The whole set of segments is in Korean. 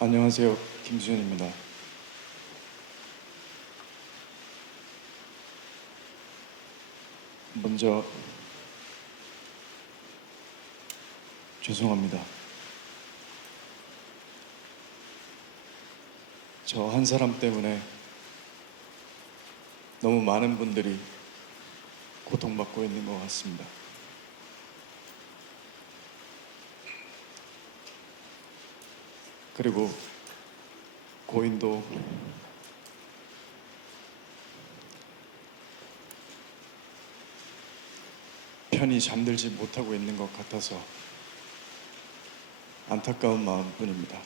안녕하세요. 김수현입니다. 먼저 죄송합니다. 저 한 사람 때문에 너무 많은 분들이 고통받고 있는 것 같습니다. 그리고 고인도 편히 잠들지 못하고 있는 것 같아서 안타까운 마음뿐입니다.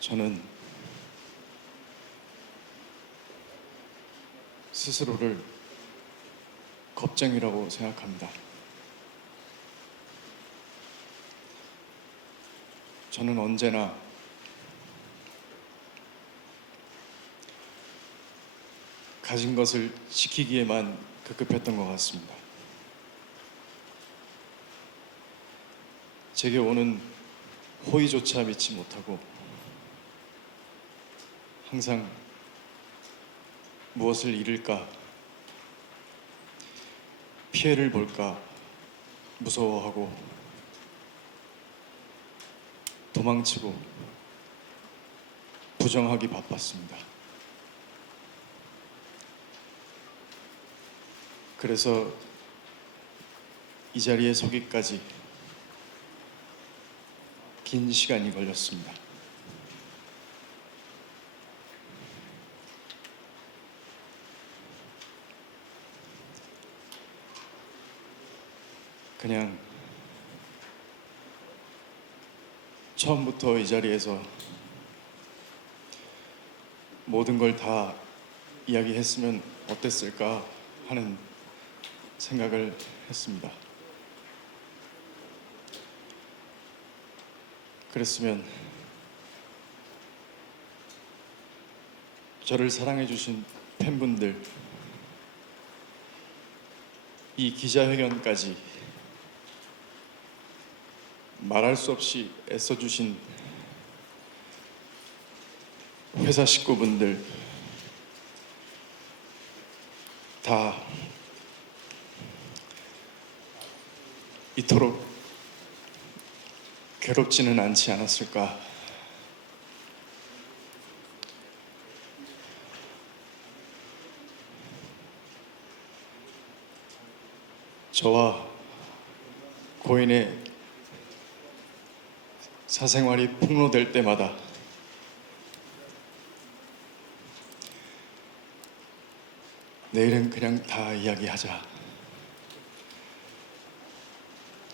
저는 스스로를 겁쟁이라고 생각합니다. 저는 언제나 가진 것을 지키기에만 급급했던 것 같습니다. 제게 오는 호의조차 믿지 못하고 항상 무엇을 잃을까, 피해를 볼까 무서워하고 도망치고 부정하기 바빴습니다. 그래서 이 자리에 서기까지 긴 시간이 걸렸습니다. 그냥 처음부터 이 자리에서 모든 걸 다 이야기했으면 어땠을까 하는 생각을 했습니다. 그랬으면 저를 사랑해주신 팬분들, 이 기자회견까지 말할 수 없이 애써주신 회사 식구분들 다 이토록 괴롭지는 않지 않았을까. 저와 고인의 사생활이 폭로될 때마다 내일은 그냥 다 이야기하자,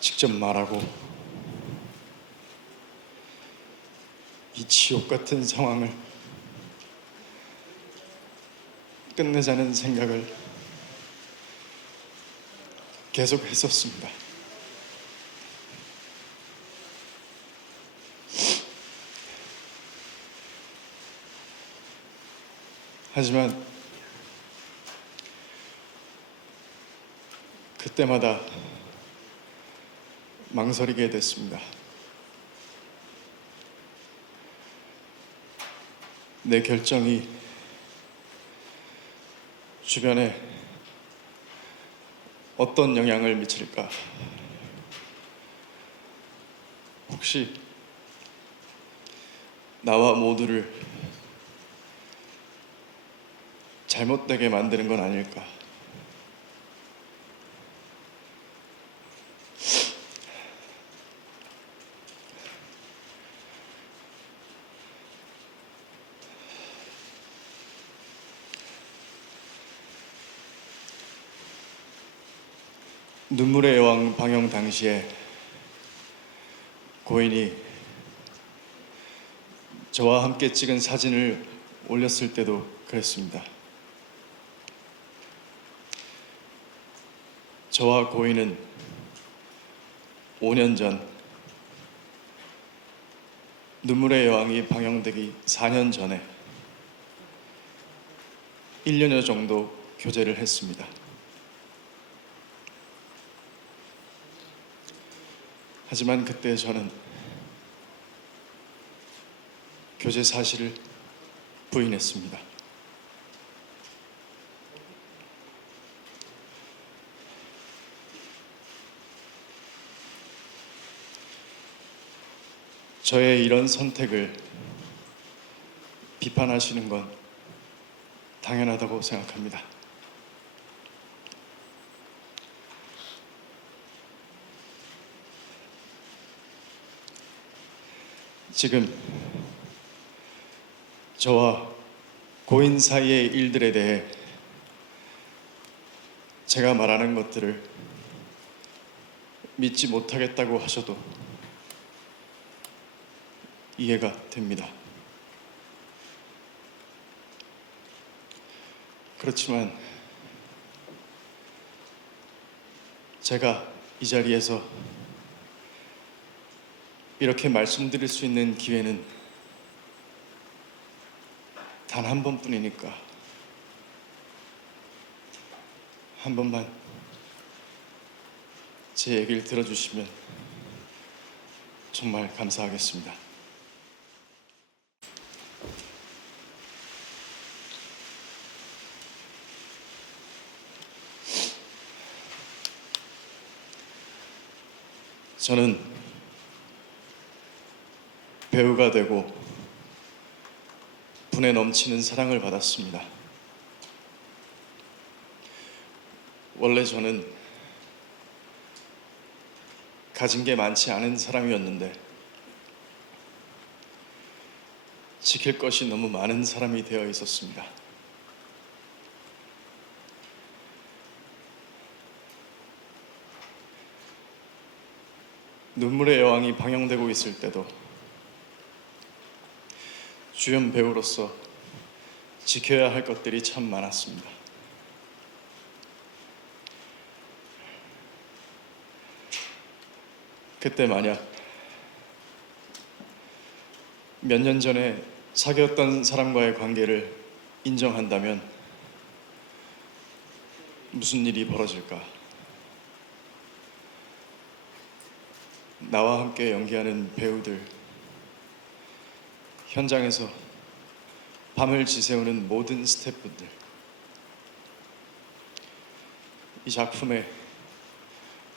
직접 말하고 이 지옥 같은 상황을 끝내자는 생각을 계속 했었습니다. 하지만 그때마다 망설이게 됐습니다. 내 결정이 주변에 어떤 영향을 미칠까? 혹시 나와 모두를 잘못되게 만드는 건 아닐까? 눈물의 여왕 방영 당시에 고인이 저와 함께 찍은 사진을 올렸을 때도 그랬습니다. 저와 고인은 5년 전, 눈물의 여왕이 방영되기 4년 전에 1년여 정도 교제를 했습니다. 하지만 그때 저는 교제 사실을 부인했습니다. 저의 이런 선택을 비판하시는 건 당연하다고 생각합니다. 지금 저와 고인 사이의 일들에 대해 제가 말하는 것들을 믿지 못하겠다고 하셔도 이해가 됩니다. 그렇지만 제가 이 자리에서 이렇게 말씀드릴 수 있는 기회는 단 한 번뿐이니까 한 번만 제 얘기를 들어주시면 정말 감사하겠습니다. 저는 배우가 되고 분에 넘치는 사랑을 받았습니다. 원래 저는 가진 게 많지 않은 사람이었는데 지킬 것이 너무 많은 사람이 되어 있었습니다. 눈물의 여왕이 방영되고 있을 때도 주연 배우로서 지켜야 할 것들이 참 많았습니다. 그때 만약 몇 년 전에 사귀었던 사람과의 관계를 인정한다면 무슨 일이 벌어질까? 나와 함께 연기하는 배우들, 현장에서 밤을 지새우는 모든 스태프분들, 이 작품에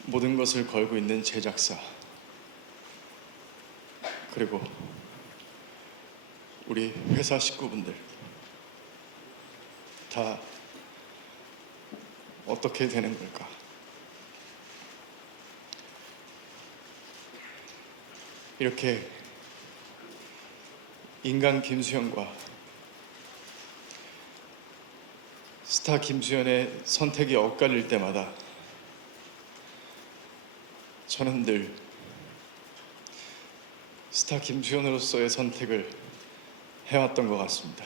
모든 것을 걸고 있는 제작사, 그리고 우리 회사 식구분들 다 어떻게 되는 걸까? 이렇게 인간 김수현과 스타 김수현의 선택이 엇갈릴 때마다 저는 늘 스타 김수현으로서의 선택을 해왔던 것 같습니다.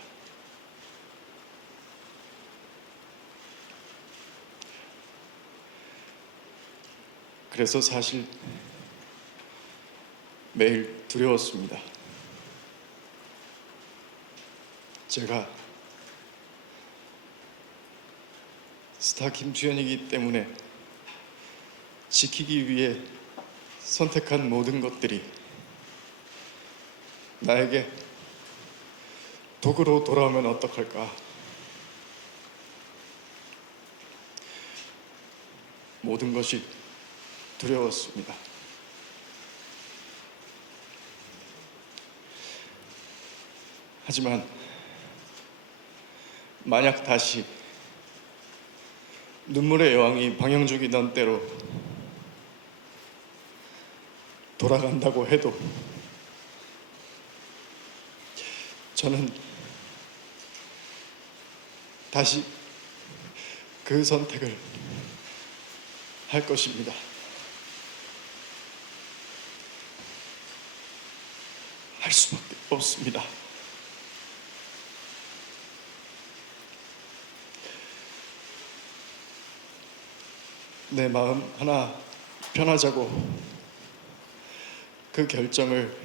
그래서 사실 매일 두려웠습니다. 제가 스타 김수현이기 때문에 지키기 위해 선택한 모든 것들이 나에게 독으로 돌아오면 어떡할까? 모든 것이 두려웠습니다. 하지만 만약 다시 눈물의 여왕이 방영족이던 때로 돌아간다고 해도 저는 다시 그 선택을 할 것입니다. 할 수밖에 없습니다. 내 마음 하나 편하자고 그 결정을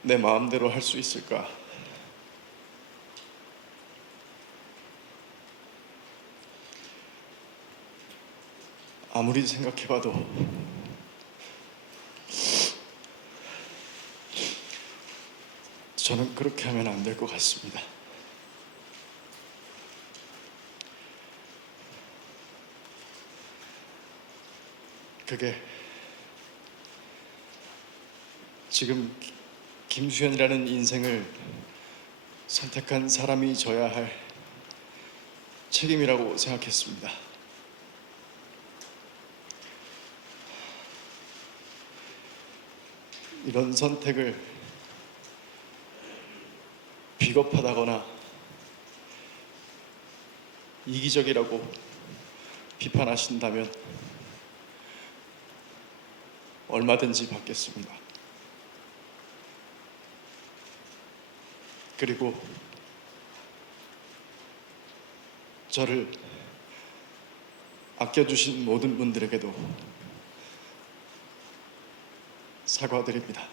내 마음대로 할 수 있을까? 아무리 생각해봐도 저는 그렇게 하면 안 될 것 같습니다. 그게 지금 김수현이라는 인생을 선택한 사람이 져야 할 책임이라고 생각했습니다. 이런 선택을 비겁하다거나 이기적이라고 비판하신다면 얼마든지 받겠습니다. 그리고 저를 아껴주신 모든 분들에게도 사과드립니다.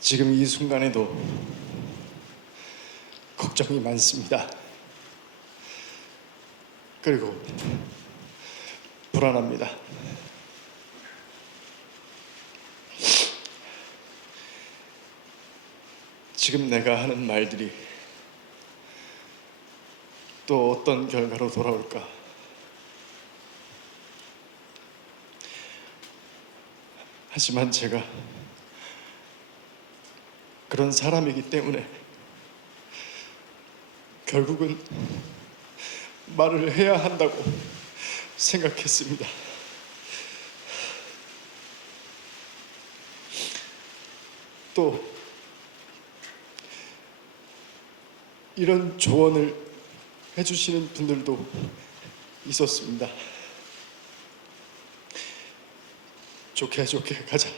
지금 이 순간에도 걱정이 많습니다. 그리고 불안합니다. 지금 내가 하는 말들이 또 어떤 결과로 돌아올까? 하지만 제가 그런 사람이기 때문에 결국은 말을 해야 한다고 생각했습니다. 또 이런 조언을 해주시는 분들도 있었습니다. 좋게 좋게 가자.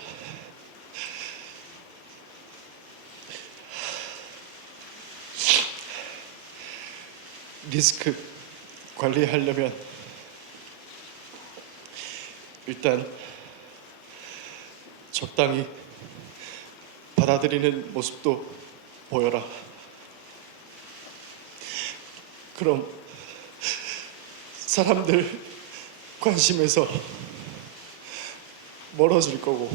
리스크 관리하려면 일단 적당히 받아들이는 모습도 보여라. 그럼 사람들 관심에서 멀어질 거고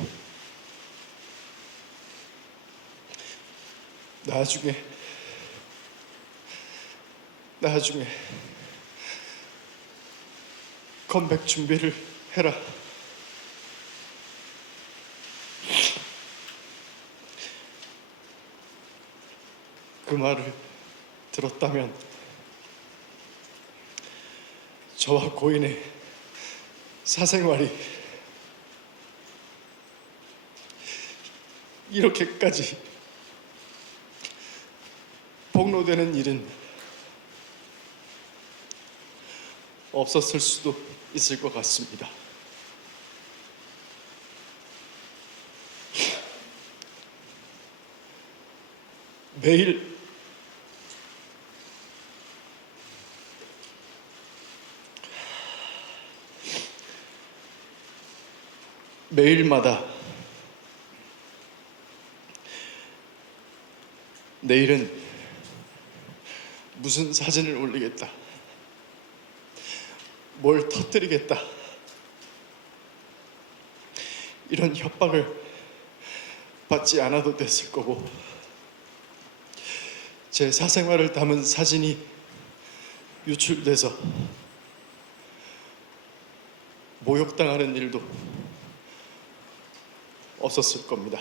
나중에 컴백 준비를 해라. 그 말을 들었다면 저와 고인의 사생활이 이렇게까지 폭로되는 일은 없었을 수도 있을 것 같습니다. 매일마다 내일은 무슨 사진을 올리겠다, 뭘 터뜨리겠다, 이런 협박을 받지 않아도 됐을 거고 제 사생활을 담은 사진이 유출돼서 모욕당하는 일도 없었을 겁니다.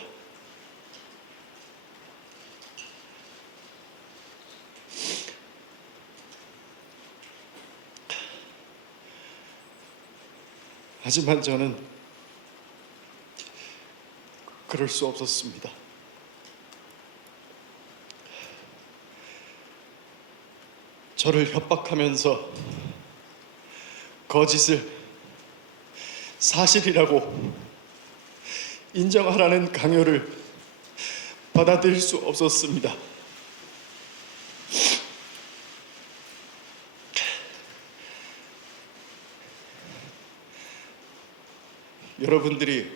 하지만 저는 그럴 수 없었습니다. 저를 협박하면서 거짓을 사실이라고 인정하라는 강요를 받아들일 수 없었습니다. 여러분들이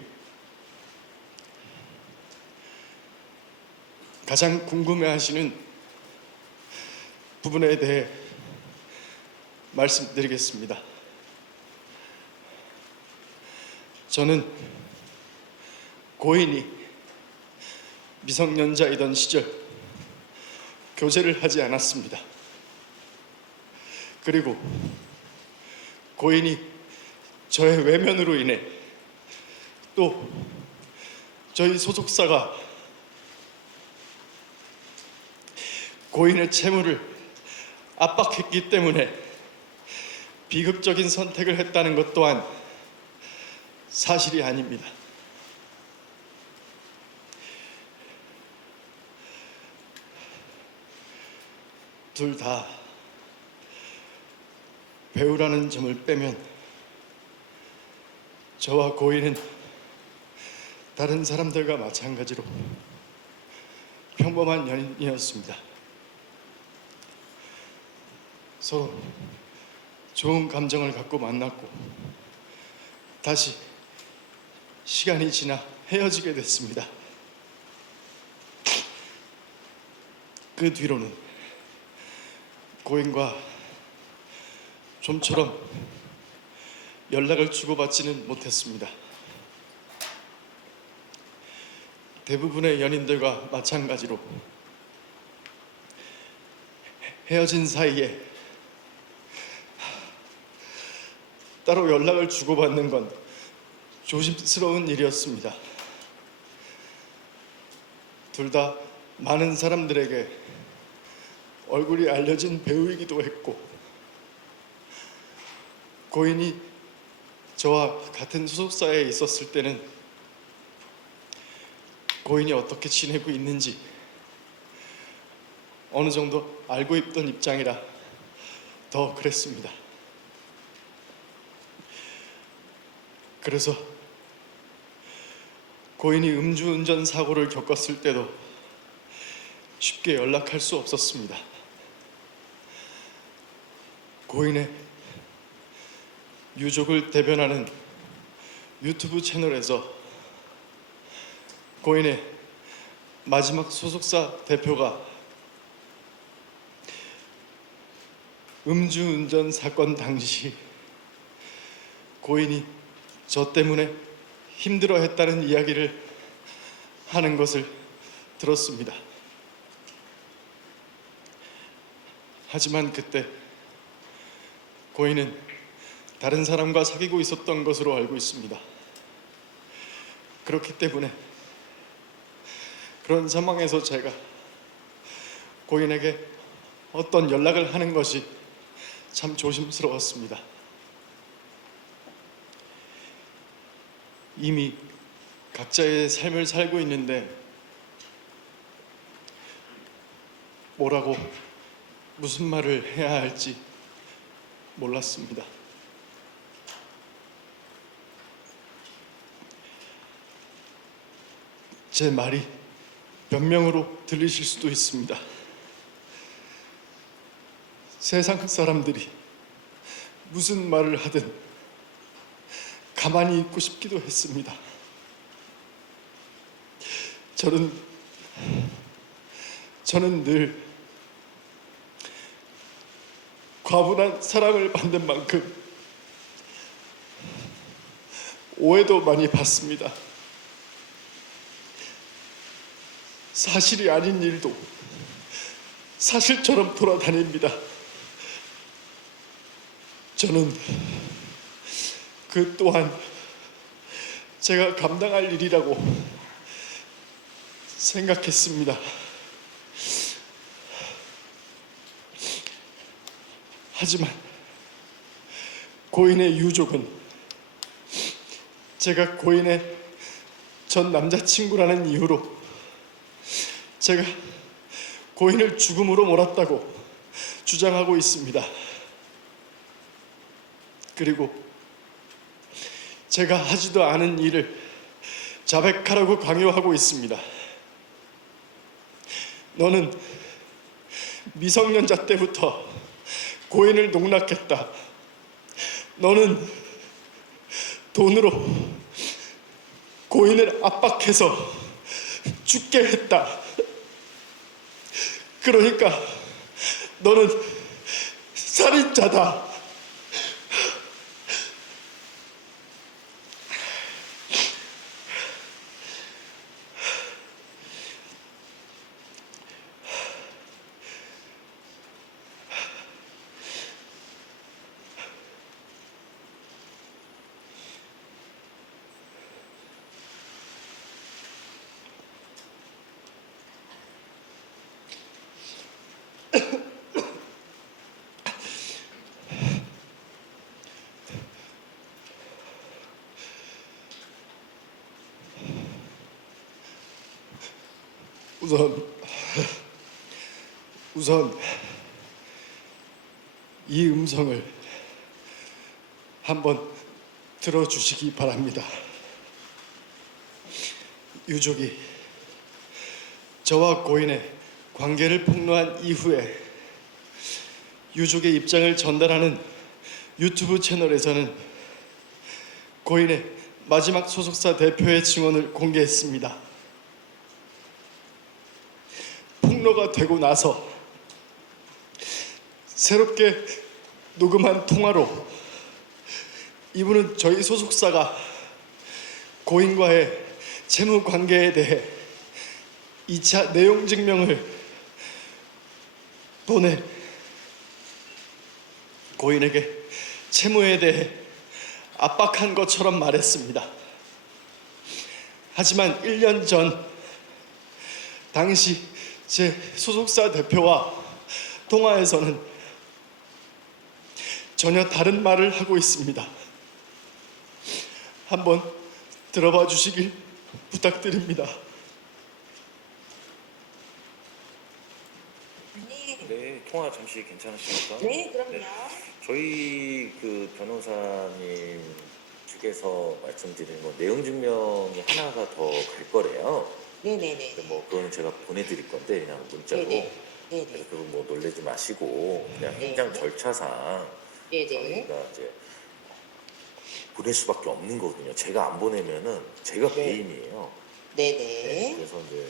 가장 궁금해하시는 부분에 대해 말씀드리겠습니다. 저는 고인이 미성년자이던 시절 교제를 하지 않았습니다. 그리고 고인이 저의 외면으로 인해 또 저희 소속사가 고인의 채무를 압박했기 때문에 비극적인 선택을 했다는 것 또한 사실이 아닙니다. 둘 다 배우라는 점을 빼면 저와 고인은 다른 사람들과 마찬가지로 평범한 연인이었습니다. 서로 좋은 감정을 갖고 만났고 다시 시간이 지나 헤어지게 됐습니다. 그 뒤로는 고인과 좀처럼 연락을 주고받지는 못했습니다. 대부분의 연인들과 마찬가지로 헤어진 사이에 따로 연락을 주고받는 건 조심스러운 일이었습니다. 둘 다 많은 사람들에게 얼굴이 알려진 배우이기도 했고 고인이 저와 같은 소속사에 있었을 때는 고인이 어떻게 지내고 있는지 어느 정도 알고 있던 입장이라 더 그랬습니다. 그래서 고인이 음주운전 사고를 겪었을 때도 쉽게 연락할 수 없었습니다. 고인의 유족을 대변하는 유튜브 채널에서 고인의 마지막 소속사 대표가 음주운전 사건 당시 고인이 저 때문에 힘들어했다는 이야기를 하는 것을 들었습니다. 하지만 그때 고인은 다른 사람과 사귀고 있었던 것으로 알고 있습니다. 그렇기 때문에 그런 상황에서 제가 고인에게 어떤 연락을 하는 것이 참 조심스러웠습니다. 이미 각자의 삶을 살고 있는데 뭐라고 무슨 말을 해야 할지 몰랐습니다. 제 말이 변명으로 들리실 수도 있습니다. 세상 사람들이 무슨 말을 하든 가만히 있고 싶기도 했습니다. 저는 늘 과분한 사랑을 받는 만큼 오해도 많이 받습니다. 사실이 아닌 일도 사실처럼 돌아다닙니다. 저는 그 또한 제가 감당할 일이라고 생각했습니다. 하지만 고인의 유족은 제가 고인의 전 남자친구라는 이유로 제가 고인을 죽음으로 몰았다고 주장하고 있습니다. 그리고 제가 하지도 않은 일을 자백하라고 강요하고 있습니다. 너는 미성년자 때부터 고인을 농락했다. 너는 돈으로 고인을 압박해서 죽게 했다. 그러니까 너는 살인자다. 우선 이 음성을 한번 들어주시기 바랍니다. 유족이 저와 고인의 관계를 폭로한 이후에 유족의 입장을 전달하는 유튜브 채널에서는 고인의 마지막 소속사 대표의 증언을 공개했습니다. 폭로가 되고 나서 새롭게 녹음한 통화로 이분은 저희 소속사가 고인과의 채무 관계에 대해 2차 내용 증명을 보내 고인에게 채무에 대해 압박한 것처럼 말했습니다. 하지만 1년 전 당시 제 소속사 대표와 통화에서는 전혀 다른 말을 하고 있습니다. 한번 들어봐 주시길 부탁드립니다. 네, 통화 잠시 괜찮으십니까? 네, 그럼요. 네. 저희 그 변호사님 측에서 말씀드린 뭐 내용 증명이 하나가 더 갈 거래요. 네네네. 근데 뭐 그거는 제가 보내드릴 건데 그냥 문자로. 네네. 네네. 그래서 그거 뭐 놀래지 마시고 그냥 네. 행정 절차상 네네. 저희가 이제 보낼 수밖에 없는 거거든요. 제가 안 보내면은 제가 네. 배임이에요. 네네. 네, 그래서 이제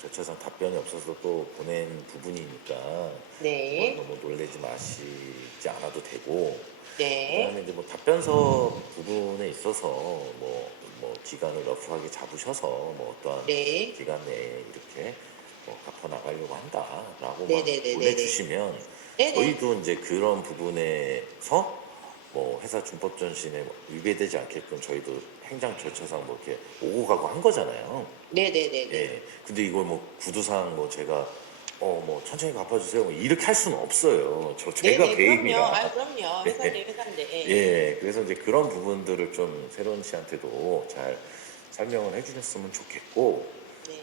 절차상 답변이 없어서 또 보낸 부분이니까 네. 너무 놀라지 마시지 않아도 되고 네. 그다음에 이제 뭐 답변서 부분에 있어서 뭐 기간을 러프하게 잡으셔서 뭐 어떠한 네. 기간 내에 이렇게 뭐 갚아 나가려고 한다라고만 네네네네네. 보내주시면 네네. 저희도 이제 그런 부분에서 뭐 회사 준법 전신에 위배되지 않게끔 저희도 행정 절차상 뭐 이렇게 오고 가고 한 거잖아요. 네네네네. 예. 근데 이걸 뭐 구두상 뭐 제가 뭐 천천히 갚아주세요 뭐 이렇게 할 수는 없어요. 제가 네네. 배임이라. 그럼요. 회사인데 회사인데. 예. 그래서 이제 그런 부분들을 좀 새로운 씨한테도 잘 설명을 해주셨으면 좋겠고. 네.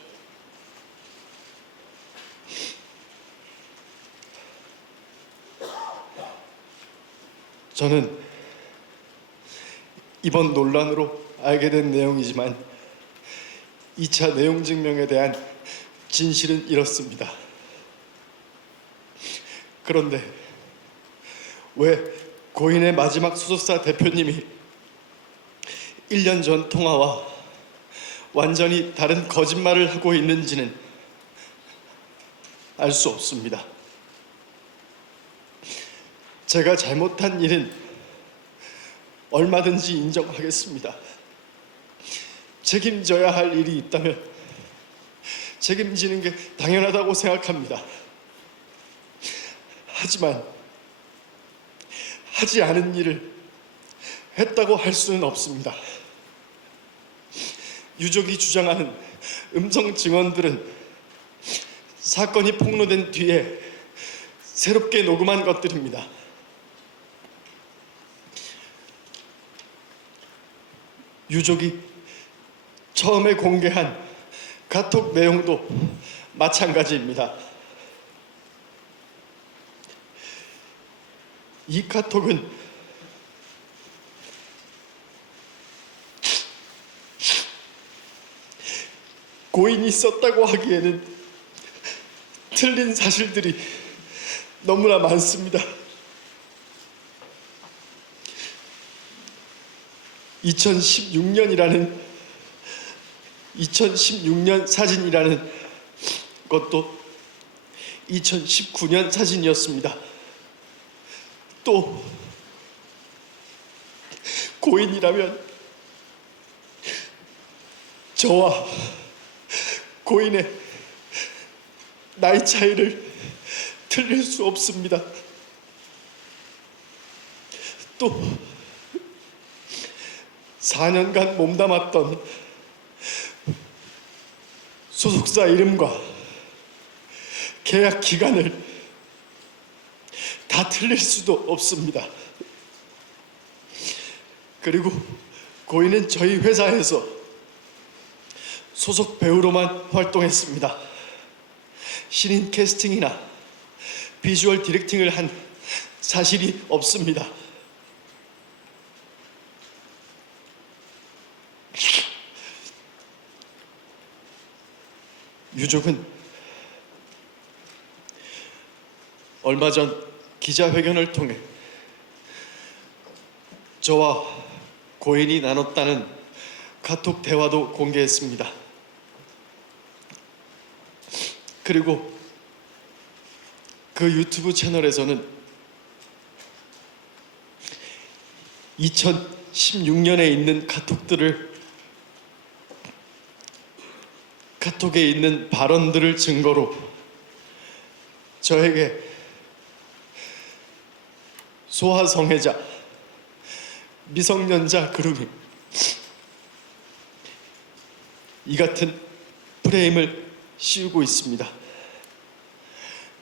저는 이번 논란으로 알게 된 내용이지만 2차 내용 증명에 대한 진실은 이렇습니다. 그런데 왜 고인의 마지막 소속사 대표님이 1년 전 통화와 완전히 다른 거짓말을 하고 있는지는 알 수 없습니다. 제가 잘못한 일은 얼마든지 인정하겠습니다. 책임져야 할 일이 있다면 책임지는 게 당연하다고 생각합니다. 하지만 하지 않은 일을 했다고 할 수는 없습니다. 유족이 주장하는 음성 증언들은 사건이 폭로된 뒤에 새롭게 녹음한 것들입니다. 유족이 처음에 공개한 카톡 내용도 마찬가지입니다. 이 카톡은 고인이 썼다고 하기에는 틀린 사실들이 너무나 많습니다. 2016년 사진이라는 것도 2019년 사진이었습니다. 또 고인이라면 저와 고인의 나이 차이를 틀릴 수 없습니다. 또 4년간 몸담았던 소속사 이름과 계약 기간을 다 틀릴 수도 없습니다. 그리고 고인은 저희 회사에서 소속 배우로만 활동했습니다. 신인 캐스팅이나 비주얼 디렉팅을 한 사실이 없습니다. 유족은 얼마 전 기자회견을 통해 저와 고인이 나눴다는 카톡 대화도 공개했습니다. 그리고 그 유튜브 채널에서는 2016년에 있는 카톡에 있는 발언들을 증거로 저에게 소아성애자, 미성년자 그루밍 이 같은 프레임을 씌우고 있습니다.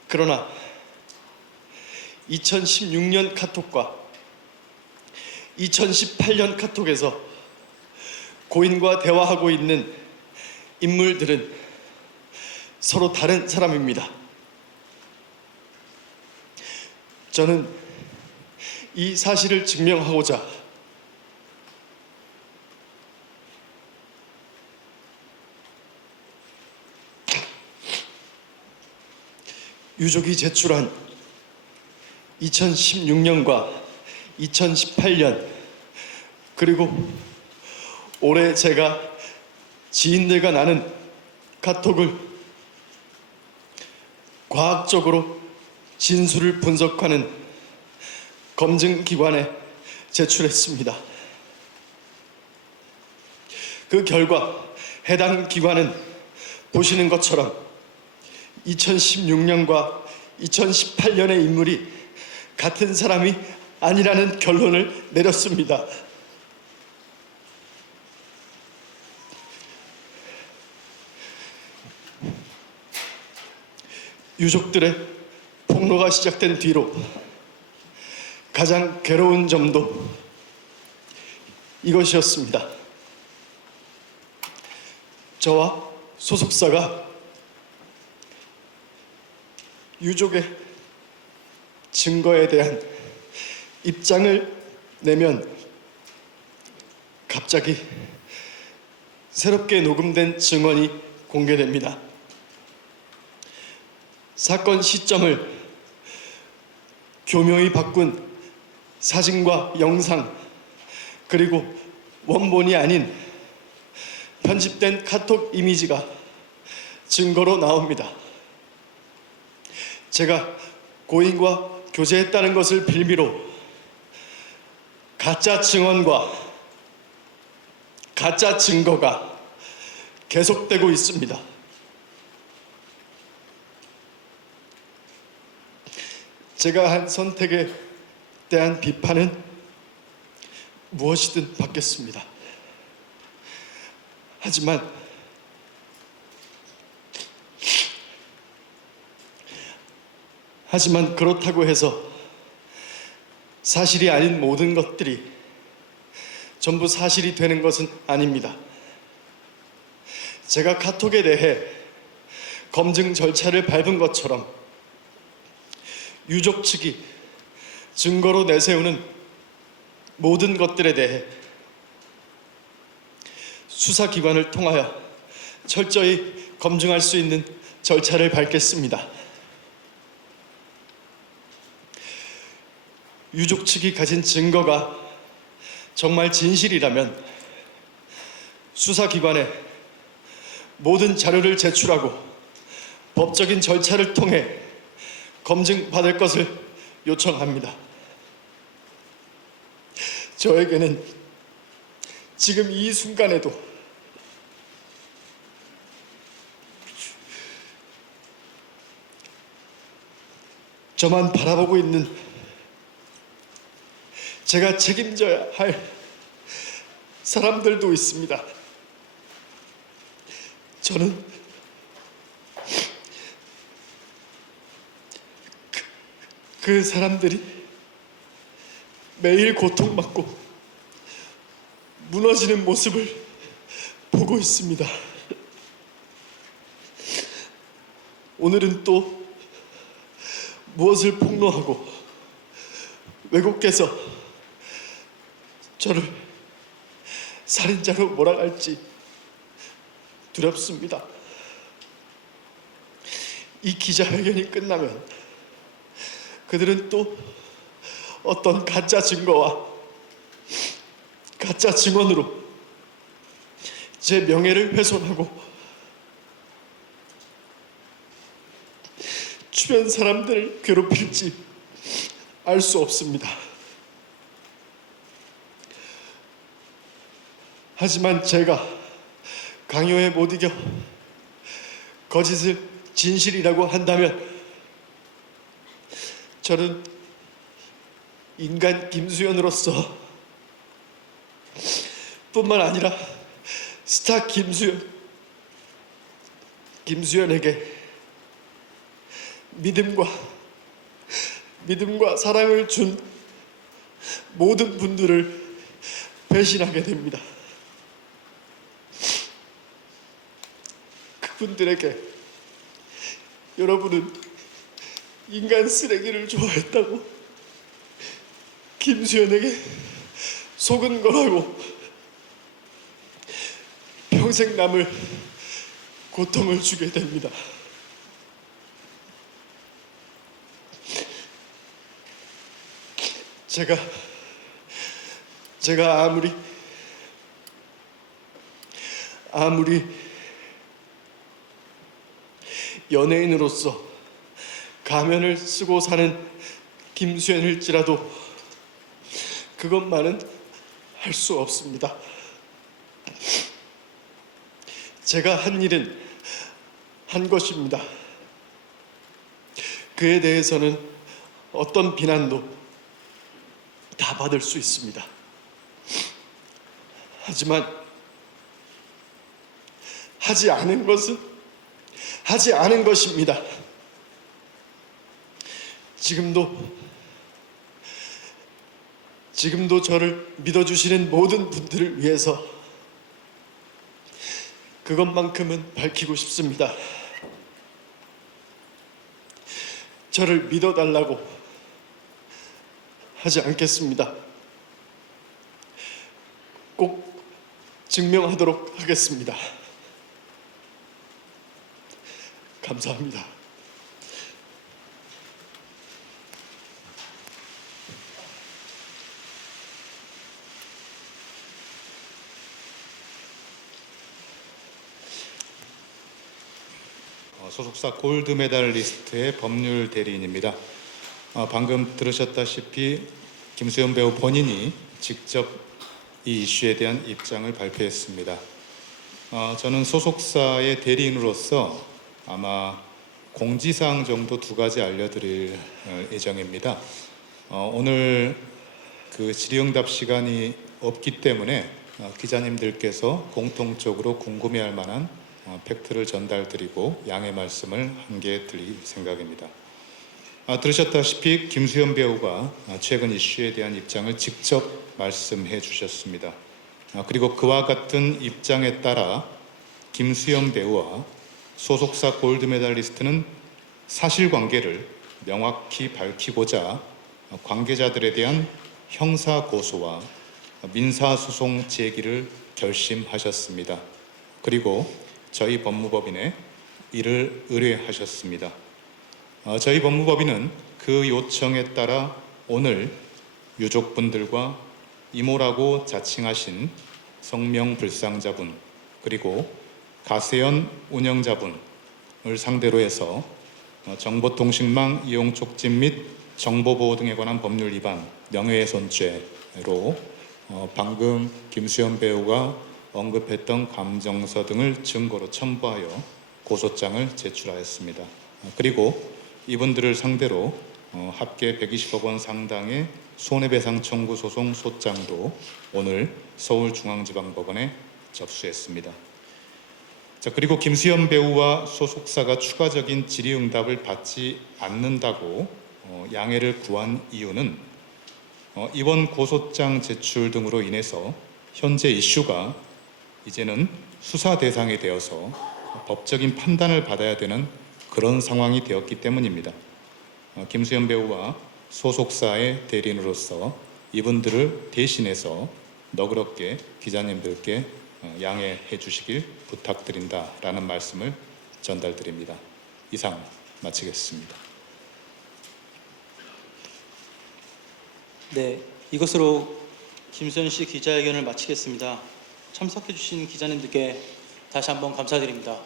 그러나 2016년 카톡과 2018년 카톡에서 고인과 대화하고 있는 인물들은 서로 다른 사람입니다. 저는 이 사실을 증명하고자 유족이 제출한 2016년과 2018년 그리고 올해 제가 지인들과 나눈 카톡을 과학적으로 진술을 분석하는 검증기관에 제출했습니다. 그 결과 해당 기관은 보시는 것처럼 2016년과 2018년의 인물이 같은 사람이 아니라는 결론을 내렸습니다. 유족들의 폭로가 시작된 뒤로 가장 괴로운 점도 이것이었습니다. 저와 소속사가 유족의 증거에 대한 입장을 내면 갑자기 새롭게 녹음된 증언이 공개됩니다. 사건 시점을 교묘히 바꾼 사진과 영상 그리고 원본이 아닌 편집된 카톡 이미지가 증거로 나옵니다. 제가 고인과 교제했다는 것을 빌미로 가짜 증언과 가짜 증거가 계속되고 있습니다. 제가 한 선택에 대한 비판은 무엇이든 받겠습니다. 하지만 그렇다고 해서 사실이 아닌 모든 것들이 전부 사실이 되는 것은 아닙니다. 제가 카톡에 대해 검증 절차를 밟은 것처럼 유족 측이 증거로 내세우는 모든 것들에 대해 수사기관을 통하여 철저히 검증할 수 있는 절차를 밟겠습니다. 유족 측이 가진 증거가 정말 진실이라면 수사기관에 모든 자료를 제출하고 법적인 절차를 통해 검증받을 것을 요청합니다. 저에게는 지금 이 순간에도 저만 바라보고 있는 제가 책임져야 할 사람들도 있습니다. 저는 그 사람들이 매일 고통받고 무너지는 모습을 보고 있습니다. 오늘은 또 무엇을 폭로하고 왜곡해서 저를 살인자로 몰아갈지 두렵습니다. 이 기자회견이 끝나면 그들은 또 어떤 가짜 증거와 가짜 증언으로 제 명예를 훼손하고 주변 사람들을 괴롭힐지 알 수 없습니다. 하지만 제가 강요에 못 이겨 거짓을 진실이라고 한다면 저는 인간 김수현으로서 뿐만 아니라 스타 김수현에게 믿음과 사랑을 준 모든 분들을 배신하게 됩니다. 그분들에게 여러분은 인간 쓰레기를 좋아했다고 김수현에게 속은 거라고 평생 남을 고통을 주게 됩니다. 제가 아무리 연예인으로서 가면을 쓰고 사는 김수현일지라도 그것만은 할 수 없습니다. 제가 한 일은 한 것입니다. 그에 대해서는 어떤 비난도 다 받을 수 있습니다. 하지만 하지 않은 것은 하지 않은 것입니다. 지금도 저를 믿어주시는 모든 분들을 위해서 그것만큼은 밝히고 싶습니다. 저를 믿어달라고 하지 않겠습니다. 꼭 증명하도록 하겠습니다. 감사합니다. 소속사 골드 메달리스트의 법률 대리인입니다. 방금 들으셨다시피 김수현 배우 본인이 직접 이 이슈에 대한 입장을 발표했습니다. 저는 소속사의 대리인으로서 아마 공지사항 정도 2가지 알려드릴 예정입니다. 오늘 그 질의응답 시간이 없기 때문에 기자님들께서 공통적으로 궁금해할 만한 팩트를 전달드리고 양해 말씀을 한 개 드릴 생각입니다. 들으셨다시피 김수현 배우가 최근 이슈에 대한 입장을 직접 말씀해 주셨습니다. 그리고 그와 같은 입장에 따라 김수현 배우와 소속사 골드메달리스트는 사실관계를 명확히 밝히고자 관계자들에 대한 형사고소와 민사소송 제기를 결심하셨습니다. 그리고 저희 법무법인에 이를 의뢰하셨습니다. 저희 법무법인은 그 요청에 따라 오늘 유족분들과 이모라고 자칭하신 성명 불상자분 그리고 가세연 운영자분을 상대로 해서 정보통신망 이용 촉진 및 정보보호 등에 관한 법률 위반 명예훼손죄로 방금 김수현 배우가 언급했던 감정서 등을 증거로 첨부하여 고소장을 제출하였습니다. 그리고 이분들을 상대로 합계 120억 원 상당의 손해배상 청구 소송 소장도 오늘 서울중앙지방법원에 접수했습니다. 자, 그리고 김수현 배우와 소속사가 추가적인 질의응답을 받지 않는다고 양해를 구한 이유는 이번 고소장 제출 등으로 인해서 현재 이슈가 이제는 수사 대상이 되어서 법적인 판단을 받아야 되는 그런 상황이 되었기 때문입니다. 김수현 배우와 소속사의 대리인으로서 이분들을 대신해서 너그럽게 기자님들께 양해해 주시길 부탁드린다라는 말씀을 전달드립니다. 이상 마치겠습니다. 네, 이것으로 김수현 씨 기자회견을 마치겠습니다. 참석해 주신 기자님들께 다시 한번 감사드립니다.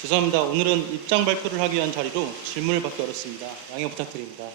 죄송합니다. 오늘은 입장 발표를 하기 위한 자리로 질문을 받기 어렵습니다. 양해 부탁드립니다.